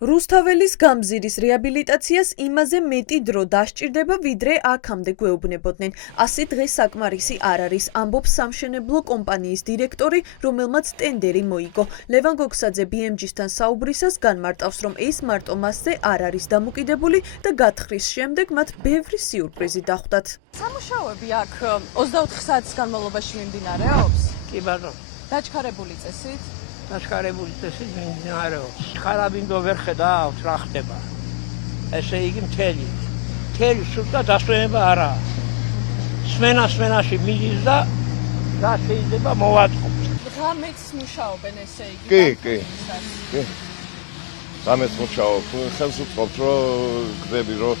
რუსთაველის გამზირის რეაბილიტაციას იმაზე მეტი დრო დასჭირდება, ვიდრე აქამდე გვეუბნებოდნენ. ასე დღეს საკმარისი არ არის, ამბობს სამშენებლო კომპანიის დირექტორი, რომელმაც ტენდერი მოიგო. ლევან გოგსაძე BMG-სთან საუბრისას განმარტავს, რომ ეს მარტო მასზე არ არის დამოკიდებული და გათხრის შემდეგ მათ ბევრი სიურპრიზი დახვდათ. სამუშაოები აქ 24 საათის განმავლობაში მიმდინარეობს? კი ბატონო. დაჩქარებული წესით? დაჩქარებული წესით მიმდინარეობს. ხარაბინდო ვერ ხედავთ რა ხდება. ესე იგი მთელი სულთა დასვენება არა. სმენაში მიდის და რა შეიძლება მოვაწყოთ. ღამეც მუშაობენ ესე იგი? კი. ღამეც მუშაობ. ხელს უწყობთ რომ გდები რომ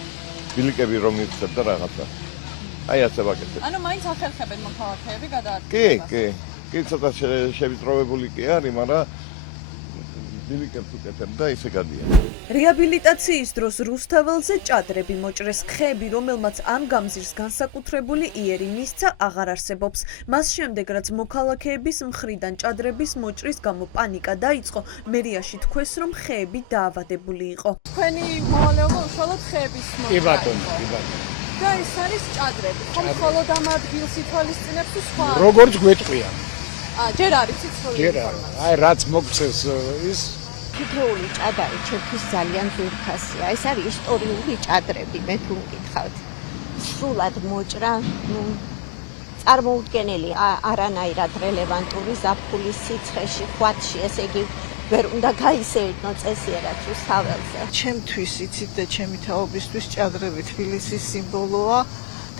ბილიკები რომ მიხსებ და რაღაცა. აი ასე ვაკეთებ. ანუ მაინც ახერხებენ მოქალაქეები გადაადგილებას? კი, ცოტა შევიწროვებული კი არის, მაგრამ ბილიკებს უკეთებ და ისე გადიან. რეაბილიტაციის დროს რუსთაველზე ჭადრები მოჭრეს. ხეები, რომელმაც ამ გამზირს განსაკუთრებული იერი მისცა, აღარ არსებობს. მას შემდეგ, რაც მოქალაქეების მხრიდან ჭადრების მოჭრის გამო პანიკა დაიწყო, მერიაში თქვეს, რომ ხეები დაავადებული იყო. თქვენი მოვალეობა უშუალოდ ხეების კი ბატონო. და ეს არის ჭადრები. ხომ მხოლოდ ამ ადგილს ითვალისწინებს თუ სხვა? როგორც გვეტყვია. ჯერ არის ციფრული ინფორმაცია. აი რაც მოგწევს ის თითოეული ჭადარი ჩემთვის ძალიან ძვირფასია. ეს არის ისტორიული ჭადრები, მე თუ მკითხავთ. სრულად მოჭრა, წარმოუდგენელი, არანაირად რელევანტური ზაფხულის სიცხეში, ხვატში, ესე იგი ვერ უნდა გაისეირნო წესიერად რუსთაველზე. ჩემთვის იცით და ჩემი თაობისთვის ჭადრები თბილისის სიმბოლოა.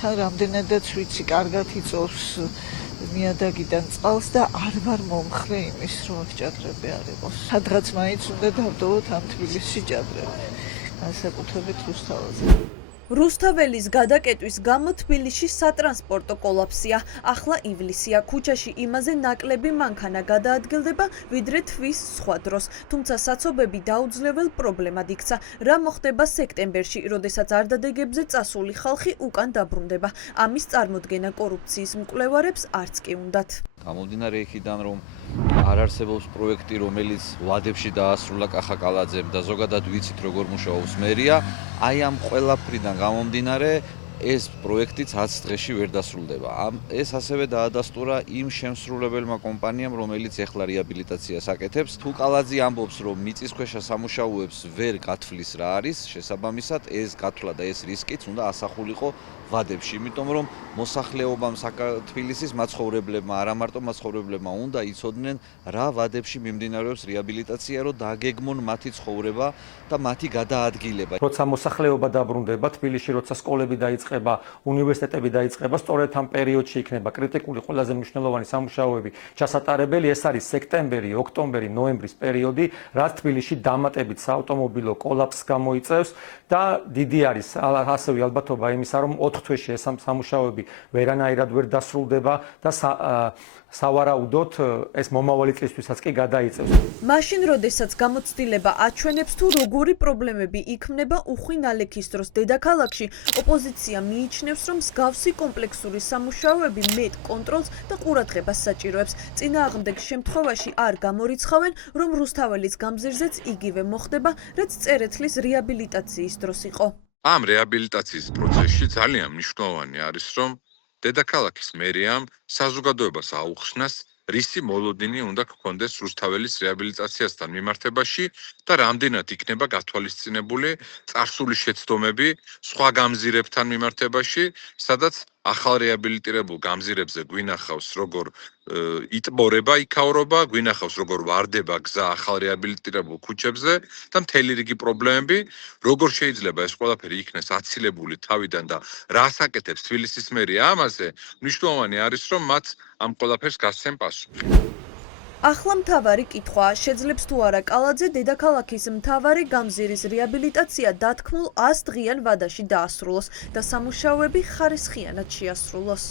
თან რამდენადაც ვიცი, კარგად იწოვს ნიადაგიდან წყალს და არ ვარ მომხრე იმის, რომ აქ ჭადრები არ იყოს. სადღაც მაინც უნდა დავდოვოთ ამ თბილისში ჭადრები, განსაკუთრებით რუსთაველზე. რუსთაველის გადაკეტვის გამო თბილისში სატრანსპორტო კოლაფსია. ახლა ივლისია, ქუჩაში იმაზე ნაკლები მანქანა გადაადგილდება, ვიდრე თვის სხვა დროს. თუმცა საცობები დაუძლებელ პრობლემად იქცა. რა მოხდება სექტემბერში, როდესაც არდადეგებზე წასული ხალხი უკან დაბრუნდება. ამის წარმოდგენა კორუფციის მკვლევარებს არც კი უნდათ. გამომდინარე იქიდან, რომ არ არსებობს პროექტი, რომელიც ვადებში დაასრულა კახა კალაძემ და ზოგადად ვიცით როგორ მუშაობს მერია, აი ამ ყველაფრიდან გამომდინარე ეს პროექტიც 10 დღეში ვერ დასრულდება. ეს ასევე დაადასტურა იმ შემსრულებელმა კომპანიამ, რომელიც ეხლა რეაბილიტაციას აკეთებს. თუ კალაძე ამბობს, რომ მიწისქვეშა სამუშაოებს ვერ გათვლის რა არის, შესაბამისად ეს გათვლა და ეს რისკიც უნდა ასახულიყო ვადებში, იმიტომ რომ მოსახლეობამ თბილისის მაცხოვრებლებმა, არა მარტო მაცხოვრებლებმა უნდა იცოდნენ რა ვადებში მიმდინარეობს რეაბილიტაცია, რომ დაგეგმონ მათი ცხოვრება და მათი გადაადგილება. როცა მოსახლეობა დაბრუნდება თბილისში, როცა სკოლები დაიწყება, უნივერსიტეტები დაიწყება, სწორედ ამ პერიოდში იქნება კრიტიკული ყველაზე მნიშვნელოვანი სამუშაოები ჩასატარებელი. ეს არის სექტემბერი, ოქტომბერი, ნოემბრის პერიოდი, რაც თბილისში დამატებით საავტომობილო კოლაფსს გამოიწვევს და დიდი არის ასევე ალბათობა იმისა, რომ 4 თვეში ეს სამუშაოები ვერანაირად ვერ დასრულდება და სავარაუდოდ ეს მომავალი წლისთვისაც კი გადაიწევს. მაშინ, როდესაც გამოცდილება აჩვენებს თუ როგორი პრობლემები იქმნება უხვი ნალექის დროს დედაქალაქში, ოპოზიცია მიიჩნევს, რომ მსგავსი კომპლექსური სამუშაოები მეტ კონტროლს და ყურადღებას საჭიროებს. წინააღმდეგ შემთხვევაში არ გამორიცხავენ, რომ რუსთაველის გამზირზეც იგივე მოხდება, რაც წერეთლის რეაბილიტაციის დროს იყო. ამ რეაბილიტაციის პროცესში ძალიან მნიშვნელოვანი არის, რომ დედაქალაქის მერიამ საზოგადოებას აუხსნას, რისი მოლოდინი უნდა გქონდეს რუსთაველის რეაბილიტაციასთან მიმართებაში და რამდენად იქნება გათვალისწინებული წარსული შეცდომები სხვა გამზირებთან მიმართებაში, სადაც ახალ რეაბილიტირებულ გამზირებზე გვინახავს, როგორ იტბორება იქაურობა, გვინახავს, როგორ ვარდება გზა ახალ რეაბილიტირებულ ქუჩებზე და მთელი რიგი პრობლემები, როგორ შეიძლება ეს ყველაფერი იქნეს აცილებული თავიდან და რას აკეთებს თბილისის მერია ამაზე, მნიშვნელოვანი არის, რომ მათ ამ ყველაფერს გასცენ პასუხი. ახლა მთავარი კითხვაა, შეძლებს თუ არა კალაძე დედაქალაქის მთავარი გამზირის რეაბილიტაცია დათქმულ 100 დღიან ვადაში დაასრულოს და სამუშაოები ხარისხიანად შეასრულოს.